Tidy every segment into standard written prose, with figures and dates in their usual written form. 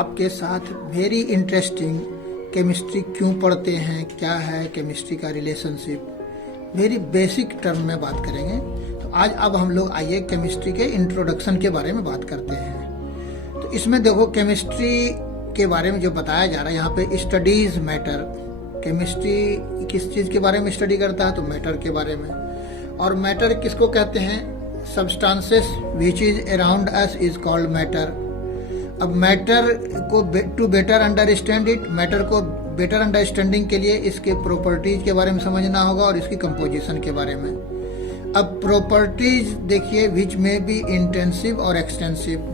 आपके साथ very interesting chemistry क्यों पढ़ते हैं, क्या है केमिस्ट्री का रिलेशनशिप, वेरी बेसिक टर्म में बात करेंगे। तो आज अब हम लोग आइए केमिस्ट्री के इंट्रोडक्शन के बारे में बात करते हैं। तो इसमें देखो केमिस्ट्री के बारे में जो बताया जा रहा है यहाँ पे स्टडीज मैटर। केमिस्ट्री किस चीज़ के बारे में स्टडी करता है, तो मैटर के बारे में। और मैटर किसको कहते हैं? Substances which is around us is called matter. अब मैटर को to better understand it, matter को बेटर अंडरस्टैंडिंग के लिए इसके प्रॉपर्टीज के बारे में समझना होगा और इसकी कंपोजिशन के बारे में। अब प्रॉपर्टीज देखिए, विच में बी इंटेंसिव और एक्सटेंसिव।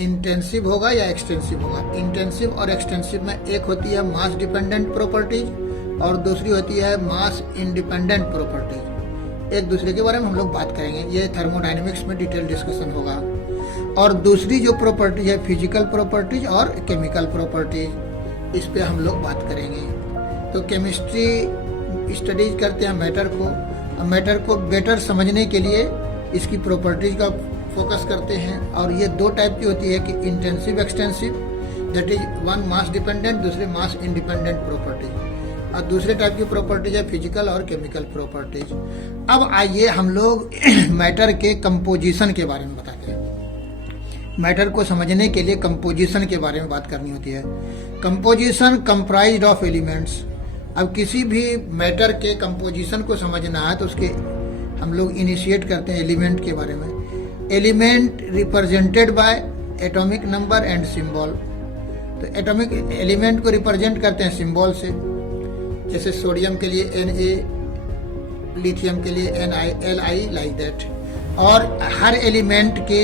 इंटेंसिव होगा या एक्सटेंसिव होगा। इंटेंसिव और एक्सटेंसिव में एक होती है मास डिपेंडेंट प्रॉपर्टीज और दूसरी होती है मास इंडिपेंडेंट प्रॉपर्टीज। एक दूसरे के बारे में हम लोग बात करेंगे, ये थर्मोडायनेमिक्स में डिटेल डिस्कशन होगा। और दूसरी जो प्रॉपर्टी है फिजिकल प्रॉपर्टीज और केमिकल प्रॉपर्टीज, इस पे हम लोग बात करेंगे। तो केमिस्ट्री स्टडीज करते हैं मैटर को। मैटर को बेटर समझने के लिए इसकी प्रॉपर्टीज का फोकस करते हैं। और ये दो टाइप की होती है कि intensive extensive, that is one mass dependent, दूसरे मास इंडिपेंडेंट प्रॉपर्टीज। और दूसरे टाइप की प्रॉपर्टीज है फिजिकल और केमिकल प्रॉपर्टीज। अब आइए हम लोग मैटर के कंपोजिशन के बारे में बताते हैं। मैटर को समझने के लिए कंपोजिशन के बारे में बात करनी होती है। Composition comprised of elements. अब किसी भी मैटर के कंपोजिशन को समझना है तो उसके हम लोग इनिशिएट करते हैं एलिमेंट के बारे में। Element represented by atomic number and symbol. तो एटॉमिक एलिमेंट को रिप्रेजेंट करते हैं सिंबल से, जैसे सोडियम के लिए Na, लिथियम के लिए Ni, लाइक दैट। और हर एलिमेंट के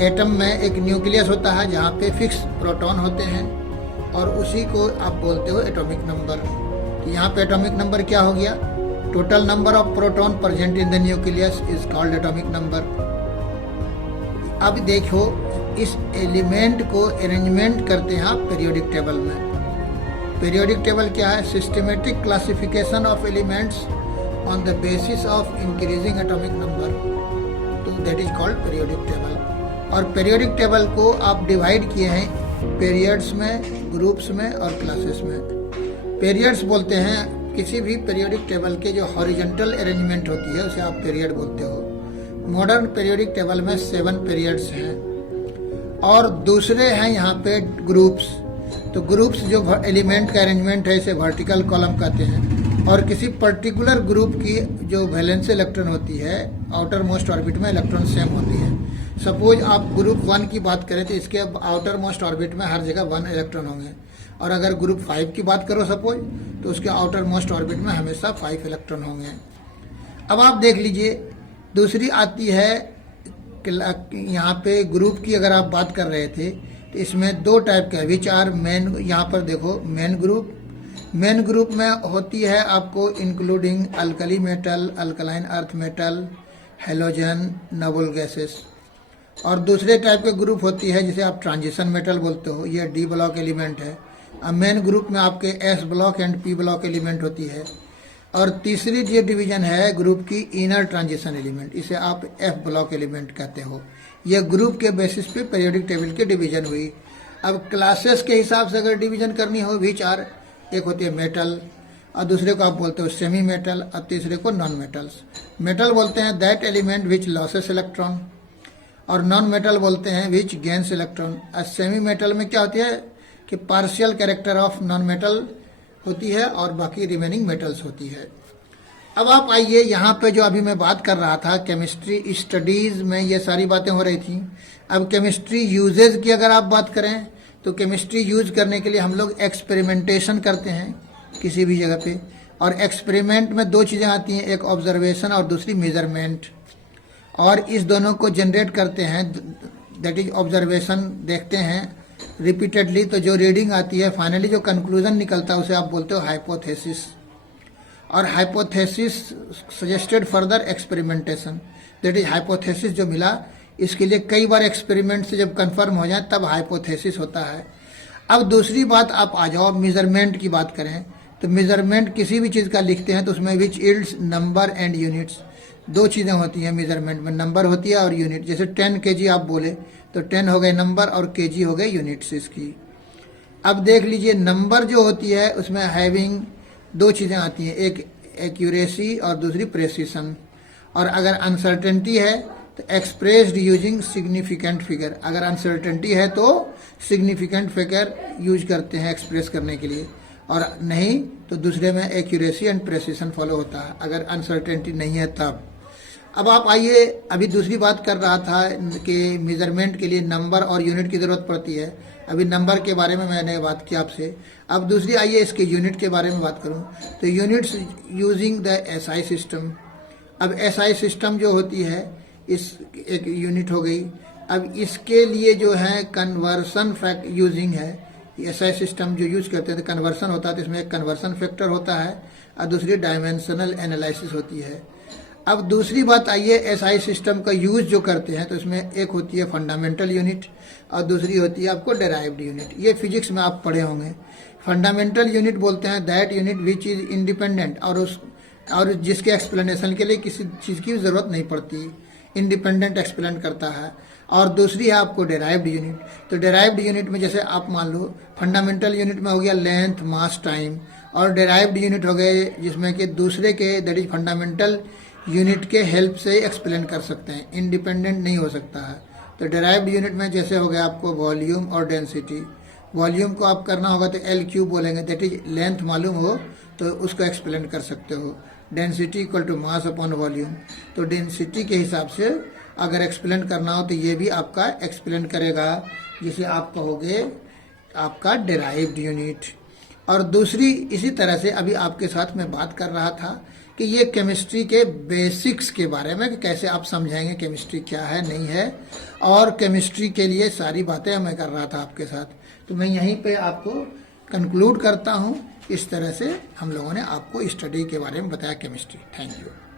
एटम में एक न्यूक्लियस होता है जहाँ पे फिक्स प्रोटॉन होते हैं और उसी को आप बोलते हो एटॉमिक नंबर। तो यहाँ पे एटॉमिक नंबर क्या हो गया? Total number of proton present in the nucleus is called atomic number. अब देखो इस एलिमेंट को अरेंजमेंट करते हैं आप पीरियोडिक टेबल में। पीरियोडिक टेबल क्या है? Systematic classification of elements on the basis of increasing atomic number, तो that is called periodic table. और पीरियोडिक टेबल को आप डिवाइड किए हैं पीरियड्स में, ग्रुप्स में और क्लासेस में। पीरियड्स बोलते हैं किसी भी पीरियोडिक टेबल के जो हॉरिजॉन्टल अरेंजमेंट होती है उसे आप पीरियड बोलते हो। मॉडर्न पीरियोडिक टेबल में 7 पीरियड्स हैं। और दूसरे हैं यहाँ पे ग्रुप्स। तो ग्रुप्स जो एलिमेंट का अरेंजमेंट है इसे वर्टिकल कॉलम कहते हैं। और किसी पर्टिकुलर ग्रुप की जो वैलेंस इलेक्ट्रॉन होती है आउटर मोस्ट ऑर्बिट में इलेक्ट्रॉन सेम होती है। सपोज आप ग्रुप 1 की बात करें तो इसके आउटर मोस्ट ऑर्बिट में हर जगह 1 इलेक्ट्रॉन होंगे। और अगर ग्रुप 5 की बात करो सपोज, तो उसके आउटर मोस्ट ऑर्बिट में हमेशा 5 इलेक्ट्रॉन होंगे। अब आप देख लीजिए दूसरी आती है, यहाँ पे ग्रुप की अगर आप बात कर रहे थे तो इसमें 2 टाइप का विच आर मेन। यहाँ पर देखो मेन ग्रुप। मेन ग्रुप में होती है आपको including alkali metal, alkaline earth metal, halogen, noble gases. और दूसरे टाइप के ग्रुप होती है जिसे आप ट्रांजिशन मेटल बोलते हो, ये डी ब्लॉक एलिमेंट है। अब मेन ग्रुप में आपके S block and P block element होती है। और तीसरी जो डिवीजन है ग्रुप की इनर ट्रांजिशन एलिमेंट, इसे आप एफ ब्लॉक एलिमेंट कहते हो। यह ग्रुप के बेसिस पे पीरियोडिक टेबल की डिवीजन हुई। अब क्लासेस के हिसाब से अगर डिवीजन करनी हो, विच आर, एक होती है मेटल और दूसरे को आप बोलते हो सेमी मेटल और तीसरे को नॉन मेटल्स। मेटल बोलते हैं that element which losses electron, और नॉन मेटल बोलते हैं विच गेन्स इलेक्ट्रॉन। और सेमी मेटल में क्या होती है कि partial character of non metal होती है और बाकी रिमेनिंग मेटल्स होती है। अब आप आइए यहाँ पे जो अभी मैं बात कर रहा था केमिस्ट्री स्टडीज में ये सारी बातें हो रही थी। अब केमिस्ट्री यूजेज की अगर आप बात करें तो केमिस्ट्री यूज करने के लिए हम लोग एक्सपेरिमेंटेशन करते हैं किसी भी जगह पे। और एक्सपेरिमेंट में 2 चीज़ें आती हैं, एक ऑब्जर्वेशन और दूसरी मेजरमेंट। और इस दोनों को जनरेट करते हैं, दैट इज ऑब्जर्वेशन देखते हैं रिपीटेडली, तो जो रीडिंग आती है फाइनली जो कंक्लूजन निकलता है उसे आप बोलते हो हाइपोथेसिस। और hypothesis suggested further experimentation, that is hypothesis जो मिला इसके लिए कई बार एक्सपेरिमेंट से जब कंफर्म हो जाए तब हाइपोथेसिस होता है। अब दूसरी बात आप आ जाओ मेजरमेंट की बात करें तो मेजरमेंट किसी भी चीज़ का लिखते हैं तो उसमें which yields number and units, दो चीज़ें होती हैं मेजरमेंट में, नंबर होती है और यूनिट। जैसे 10 kg आप बोले तो 10 हो गए नंबर और kg हो गए यूनिट्स इसकी। अब देख लीजिए नंबर जो होती है उसमें हैविंग दो चीज़ें आती हैं, एक एक्यूरेसी और दूसरी प्रेसिशन। और अगर अनसर्टेनिटी है तो एक्सप्रेस्ड यूजिंग सिग्निफिकेंट फिगर, अगर अनसर्टेनिटी है तो सिग्निफिकेंट फिगर यूज करते हैं एक्सप्रेस करने के लिए, और नहीं तो दूसरे में एक्यूरेसी एंड प्रेसिशन फॉलो होता है अगर अनसर्टेनिटी नहीं है तब। अब आप आइए, अभी दूसरी बात कर रहा था कि मेजरमेंट के लिए नंबर और यूनिट की ज़रूरत पड़ती है। अभी नंबर के बारे में मैंने बात की आपसे। अब दूसरी आइए इसके यूनिट के बारे में बात करूं तो units using the SI system. अब एसआई सिस्टम जो होती है इस एक यूनिट हो गई। अब इसके लिए जो है कन्वर्सन फैक्ट यूजिंग है, एसआई सिस्टम जो यूज करते हैं तो कन्वर्सन होता है, तो इसमें एक कन्वर्सन फैक्टर होता है और दूसरी डायमेंशनल एनालिसिस होती है। अब दूसरी बात आइए, एसआई सिस्टम का यूज जो करते हैं तो इसमें एक होती है फंडामेंटल यूनिट और दूसरी होती है आपको डेराइव्ड यूनिट। ये फिजिक्स में आप पढ़े होंगे। फंडामेंटल यूनिट बोलते हैं that unit which is independent, और जिसके एक्सप्लेनेशन के लिए किसी चीज़ की ज़रूरत नहीं पड़ती, इंडिपेंडेंट एक्सप्लेन करता है। और दूसरी है आपको डेराइव्ड यूनिट। तो डेराइव्ड यूनिट में जैसे आप मान लो फंडामेंटल यूनिट में हो गया लेंथ, मास, टाइम, और डेराइव्ड यूनिट हो गए जिसमें कि दूसरे के दैट इज फंडामेंटल यूनिट के हेल्प से एक्सप्लेन कर सकते हैं, इंडिपेंडेंट नहीं हो सकता है। तो डेराइव्ड यूनिट में जैसे हो गया आपको वॉल्यूम और डेंसिटी। वॉल्यूम को आप करना होगा तो L³ बोलेंगे, दैट इज लेंथ मालूम हो तो उसको एक्सप्लेन कर सकते हो। Density equal to mass upon volume, तो डेंसिटी के हिसाब से अगर एक्सप्लेन करना हो तो ये भी आपका एक्सप्लेन करेगा, जिसे आप कहोगे आपका डेराइव्ड यूनिट। और दूसरी इसी तरह से अभी आपके साथ मैं बात कर रहा था कि ये केमिस्ट्री के बेसिक्स के बारे में, कि कैसे आप समझाएंगे केमिस्ट्री क्या है नहीं है, और केमिस्ट्री के लिए सारी बातें मैं कर रहा था आपके साथ। तो मैं यहीं पे आपको कंक्लूड करता हूँ। इस तरह से हम लोगों ने आपको स्टडी के बारे में बताया केमिस्ट्री। Thank you.